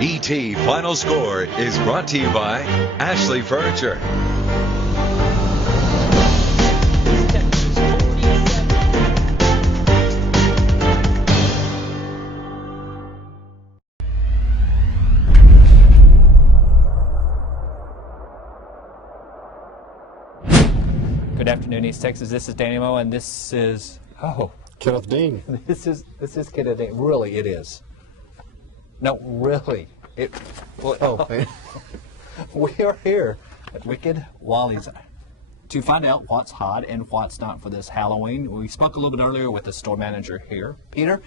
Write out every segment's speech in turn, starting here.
ET Final Score is brought to you by Ashley Furniture. Good afternoon, East Texas. This is Danny Moe, and this is Kenneth Dean. This is Kenneth Dean. Really, it is. No, really, it. Well, we are here at Wicked Wally's to find out what's hot and what's not for this Halloween. We spoke a little bit earlier with the store manager here, Peter,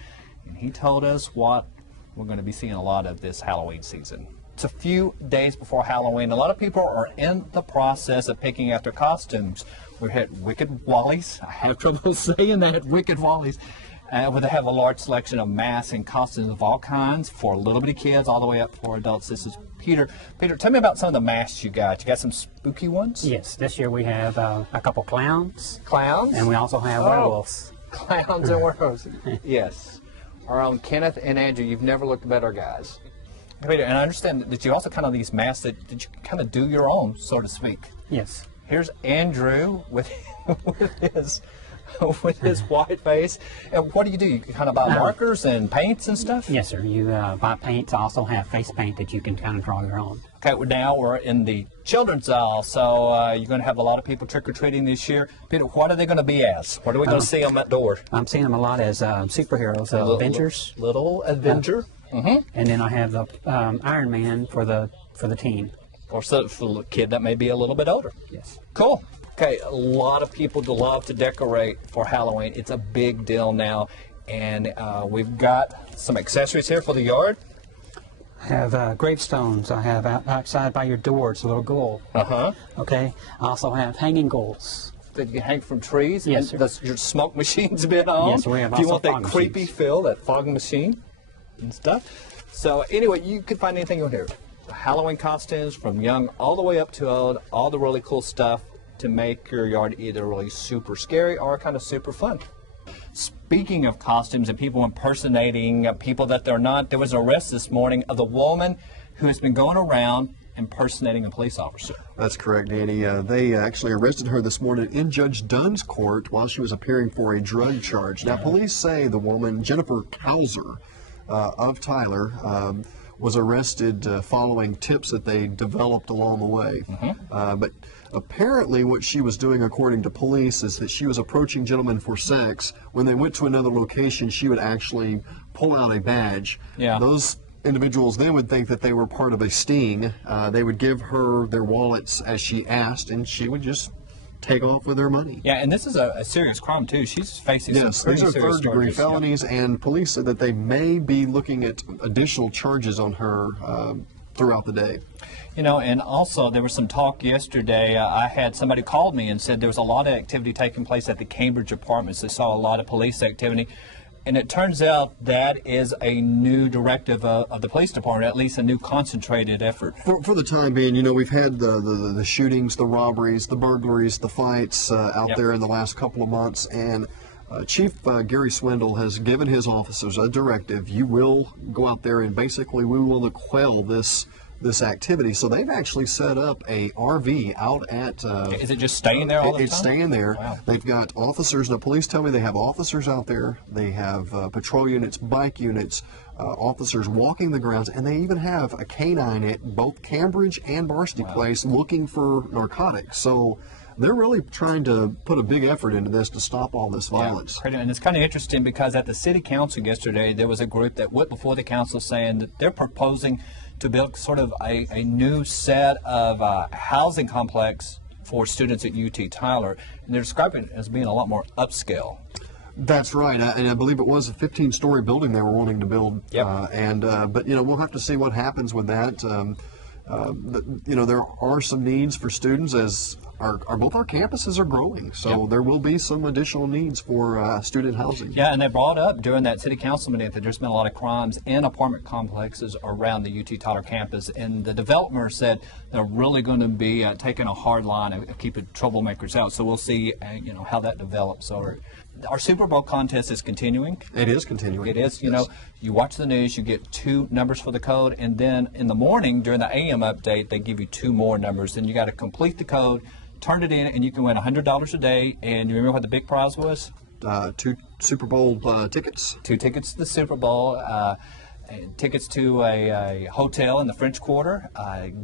and he told us what we're going to be seeing a lot of this Halloween season. It's a few days before Halloween. A lot of people are in the process of picking out their costumes. We're at Wicked Wally's. I have trouble saying that, Wicked Wally's. Where they have a large selection of masks and costumes of all kinds for little bitty kids all the way up for adults. This is Peter. Peter, tell me about some of the masks you got. You got some spooky ones? Yes, this year we have a couple clowns. Clowns? And we also have werewolves. Clowns and werewolves. Yes. Our own Kenneth and Andrew, you've never looked better, guys. Peter, and I understand that you also kind of these masks that you kind of do your own, so to speak. Yes. Here's Andrew with his white face. And what do? You kind of buy markers and paints and stuff? Yes, sir. You buy paints. Also have face paint that you can kind of draw your own. Okay, well, now we're in the children's aisle, so you're going to have a lot of people trick-or-treating this year. Peter, what are they going to be as? What are we going to see on that door? I'm seeing them a lot as superheroes, Avengers. Little Avenger. And then I have the Iron Man for the teen. Or so for a kid that may be a little bit older. Yes. Cool. Okay, a lot of people love to decorate for Halloween. It's a big deal now. And we've got some accessories here for the yard. I have gravestones. I have outside by your door. It's a little goal. Okay. I also have hanging goals. That you can hang from trees? Yes, sir. That's your smoke machine's been on? Yes, we have if you also want that creepy machines. feel, that fog machine and stuff. So anyway, you can find anything on here. Halloween costumes from young all the way up to old, all the really cool stuff to make your yard either really super scary or kind of super fun. Speaking of costumes and people impersonating people that they're not, there was an arrest this morning of the woman who has been going around impersonating a police officer. That's correct, Danny. They actually arrested her this morning in Judge Dunn's court while she was appearing for a drug charge. Now, police say the woman, Jennifer Kauser of Tyler, was arrested following tips that they developed along the way. But apparently what she was doing, according to police, is that she was approaching gentlemen for sex. When they went to another location, she would actually pull out a badge. Yeah. Those individuals then would think that they were part of a sting. They would give her their wallets as she asked, and she would just take off with their money. Yeah, and this is a serious crime, too. She's facing some Yes, pretty these are serious third-degree charges. felonies, and police said that they may be looking at additional charges on her throughout the day. You know, and also there was some talk yesterday. I had somebody called me and said there was a lot of activity taking place at the Cambridge Apartments. They saw a lot of police activity. And it turns out that is a new directive of the police department, at least a new concentrated effort. For the time being, you know, we've had the shootings, the robberies, the burglaries, the fights out there in the last couple of months, and Chief Gary Swindle has given his officers a directive. You will go out there and basically we will quell this activity. So they've actually set up a RV out at... Is it just staying there all the time? It's staying there. Wow. They've got officers. Now, police tell me they have officers out there. They have patrol units, bike units, officers walking the grounds, and they even have a canine at both Cambridge and Varsity Place looking for narcotics. So they're really trying to put a big effort into this to stop all this violence. Yeah, and it's kind of interesting because at the city council yesterday, there was a group that went before the council saying that they're proposing to build sort of a new set of housing complex for students at UT Tyler. And they're describing it as being a lot more upscale. That's right, and I believe it was a 15-story building they were wanting to build. But you know, we'll have to see what happens with that. You know, there are some needs for students as both our campuses are growing, so there will be some additional needs for student housing. Yeah, and they brought up during that city council meeting that there's been a lot of crimes in apartment complexes around the UT Tyler campus, and the developer said they're really going to be taking a hard line of keeping troublemakers out. So we'll see, you know, how that develops. Or our Super Bowl contest is continuing. It is continuing. It is. You Yes. know, you watch the news, you get 2 numbers for the code, and then in the morning during the AM update, they give you 2 more numbers. Then you got to complete the code, turn it in, and you can win $100 a day. And you remember what the big prize was? 2 Super Bowl tickets. 2 tickets to the Super Bowl, tickets to a hotel in the French Quarter,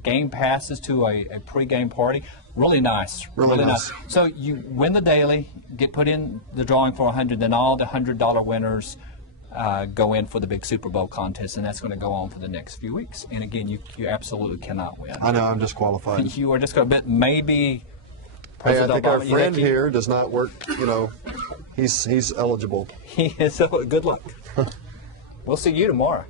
game passes to a pre-game party. Really nice. Really nice. So you win the daily, get put in the drawing for 100, then all the $100 winners go in for the big Super Bowl contest, and that's going to go on for the next few weeks. And again, you absolutely cannot win. I know, I'm disqualified. You are just going to bet maybe. Hey, I President think our Obama, you friend think he- here does not work, you know, he's eligible. He is. So good luck. We'll see you tomorrow.